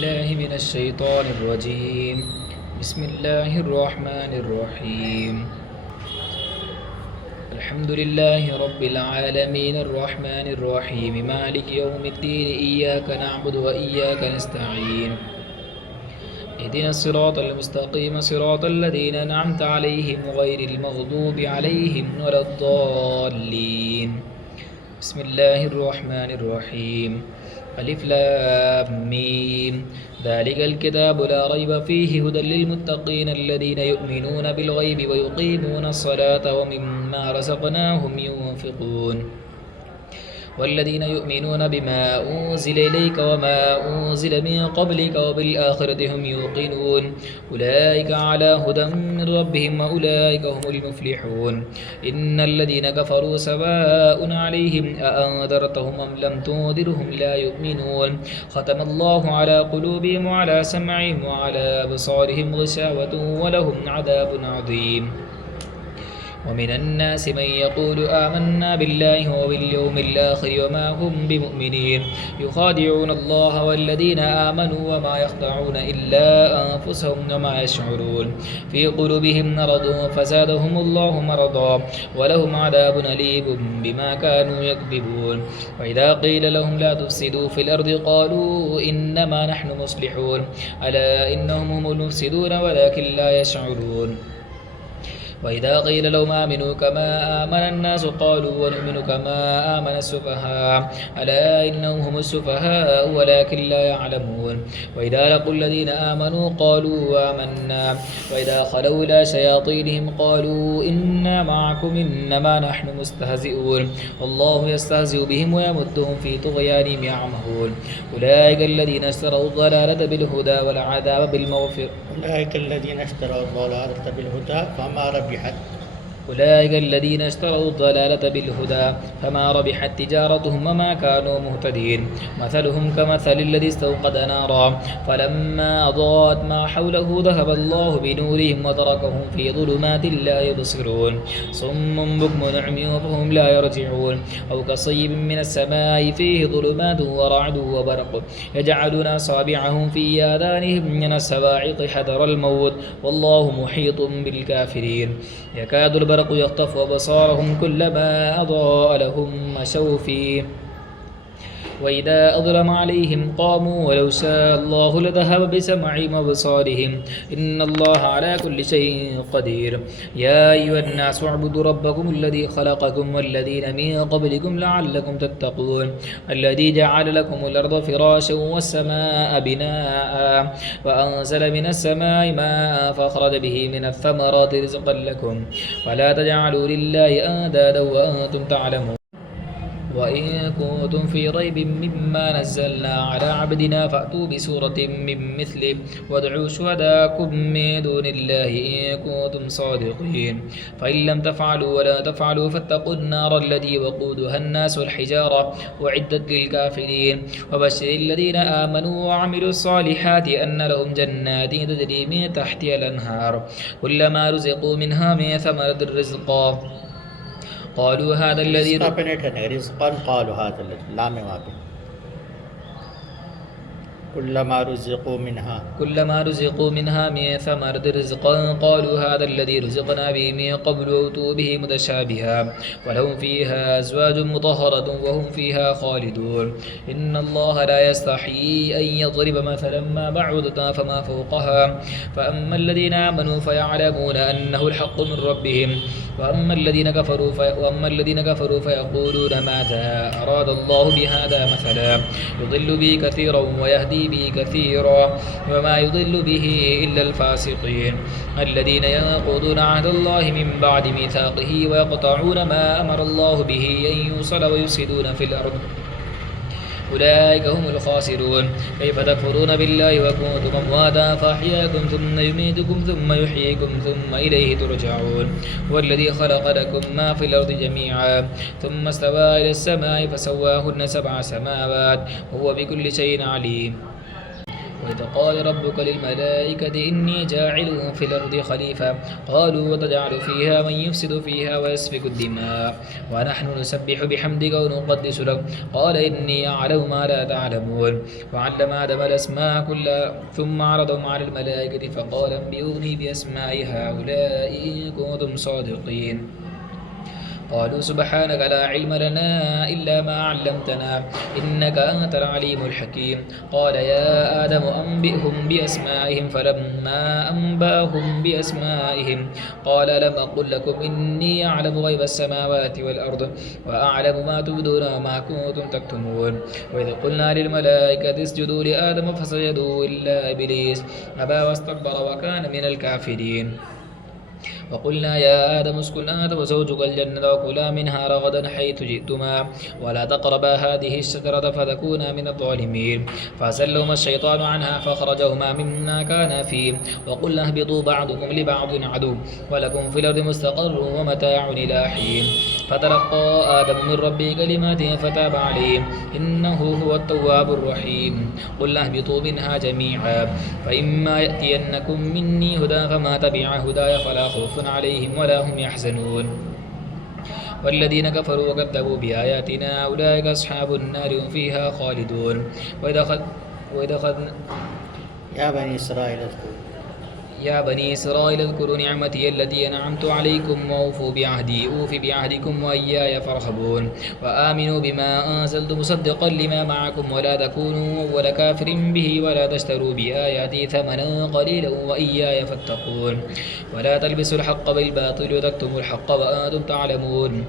بالله من الشيطان الرجيم. بسم الله الرحمن الرحيم. الحمد لله رب العالمين الرحمن الرحيم مالك يوم الدين إياك نعبد وإياك نستعين اهدنا الصراط المستقيم صراط الذين أنعمت عليهم غير المغضوب عليهم ولا الضالين. بسم الله الرحمن الرحيم. ألف لام ميم ذلك الكتاب لا ريب فيه هدى للمتقين الذين يؤمنون بالغيب ويقيمون الصلاة ومما رزقناهم ينفقون والذين يؤمنون بما أنزل إليك وما أنزل من قبلك وبالآخرة هم يوقنون أولئك على هدى من ربهم وأولئك هم المفلحون. إن الذين كفروا سواء عليهم أأنذرتهم أم لم تنذرهم لا يؤمنون ختم الله على قلوبهم وعلى سمعهم وعلى أبصارهم غشاوة ولهم عذاب عظيم. ومن الناس من يقول آمنا بالله وباليوم الآخر وما هم بمؤمنين يخادعون الله والذين آمنوا وما يخدعون إلا أنفسهم وما يشعرون في قلوبهم مرض فزادهم الله مرضا ولهم عذاب أليم بما كانوا يكذبون. وإذا قيل لهم لا تفسدوا في الأرض قالوا إنما نحن مصلحون ألا إنهم هم المفسدون ولكن لا يشعرون. وإذا قيل لهم آمنوا كما آمن الناس قالوا ونؤمن كما آمن السفهاء ألا إنهم هم السفهاء ولكن لا يعلمون. وإذا لقوا الذين آمنوا قالوا آمنا وإذا خلوا إلى شياطينهم قالوا إنا معكم إنما نحن مستهزئون والله يستهزئ بهم ويمدهم في طغيانهم يعمهون. أولئك الذين اشتروا الضلالة بالهدى والعذاب بالمغفرة أولئك الذين اشتروا الضلالة بالهدى أولئك الذين اشتروا الضلالة بالهدى فما ربحت تجارتهم وما كانوا مهتدين. مثلهم كمثل الذي استوقد نارا فلما أضاءت ما حوله ذهب الله بنورهم وتركهم في ظلمات لا يبصرون صم بكم عمي فهم لا يرجعون. أو كصيب من السماء فيه ظلمات ورعد وبرق يجعلون أصابعهم في آذانهم من الصواعق حذر الموت والله محيط بالكافرين. يكاد البرق يخطف أبصارهم كلما أضاء لهم مشوا فيه وإذا أظلم عليهم قاموا ولو شاء الله لذهب بسمعهم وأبصارهم إن الله على كل شيء قدير. يا أيها الناس اعبدوا ربكم الذي خلقكم والذين من قبلكم لعلكم تتقون الذي جعل لكم الأرض فراشا والسماء بناء وأنزل من السماء ماء فأخرج به من الثمرات رزقا لكم فلا تجعلوا لله أندادا وأنتم تعلمون. وإن كنتم في ريب مما نزلنا على عبدنا فأتوا بسورة من مثله وادعوا شهداءكم من دون الله إن كنتم صادقين فإن لم تفعلوا ولا تفعلوا فاتقوا النار التي وقودها الناس والحجارة أعدت للكافرين. وبشر الذين آمنوا وعملوا الصالحات أن لهم جنات تجري من تحتها الأنهار كلما رزقوا منها من ثمرة رزقا قالوا هذا الذي رزقا قالوا هذا الذي لا موافق كلما رزقوا منها من ثمرة رزقا قالوا هذا الذي رزقنا به من قبل وأتوا به متشابها ولهم فيها أزواج مطهرة وهم فيها خالدون. إن الله لا يستحيي أن يضرب مثلا ما بعوضة فما فوقها فأما الذين آمنوا فيعلمون أنه الحق من ربهم وأما الذين كفروا فيقولون ماذا أراد الله بهذا مثلا يضل به كثيرا ويهدي به كثيرا وما يضل به إلا الفاسقين الذين ينقضون عهد الله من بعد ميثاقه ويقطعون ما أمر الله به أن يوصل ويفسدون في الأرض أولئك هم الخاسرون. كيف تكفرون بالله وكنتم أمواتا فأحياكم ثم يميتكم ثم يحييكم ثم إليه ترجعون. هو الذي خلق لكم ما في الأرض جميعا ثم استوى إلى السماء فسواهن 7 سماوات وهو بكل شيء عليم. وإذ قال ربك للملائكة إني جاعل في الأرض خليفة قالوا وتجعل فيها من يفسد فيها ويسفك الدماء ونحن نسبح بحمدك ونقدس لك قال إني أعلم ما لا تعلمون وعلم آدم الأسماء كلها ثم عرضهم على الملائكة فقال أنبئوني بأسماء هؤلاء إن كنتم صادقين قالوا سبحانك لا علم لنا إلا ما علمتنا إنك أنت العليم الحكيم قال يا آدم أنبئهم بأسمائهم فلما أنبأهم بأسمائهم قال لم أقل لكم إني أعلم غيب السماوات والأرض وأعلم ما تبدون وما كنتم تكتمون وإذ قلنا للملائكة اسجدوا لآدم فسجدوا إلا إبليس أبى واستكبر وكان من الكافرين وقلنا يا آدم اسكن أنت وزوجك الجنة وكلا منها رغدا حيث جئتما ولا تقربا هذه الشجرة فتكونا من الظالمين فأزلهما الشيطان عنها فأخرجهما مما كانا فيه وقلنا اهبطوا بعضكم لبعض عدو ولكم في الأرض مستقر ومتاع إلى حين فتلقى آدم من ربه كلمات فتاب عليه إنه هو التواب الرحيم قلنا اهبطوا منها جميعا فإما يأتينكم مني هدى فما تبع هداي فلا خوف عليهم ولا هم يحزنون والذين كفروا وكذبوا بآياتنا أولئك أصحاب النار هم فيها خالدون وإذا أخذنا يا بني إسرائيل اذكروا نعمتي التي أنعمت عليكم وأوفوا بعهدي أوف بعهدكم وإياي فارهبون وآمنوا بما أنزلت مصدقا لما معكم ولا تكونوا أول كافر به ولا تشتروا بآياتي ثمنا قليلا وإياي فاتقون ولا تلبسوا الحق بالباطل وتكتموا الحق وأنتم تعلمون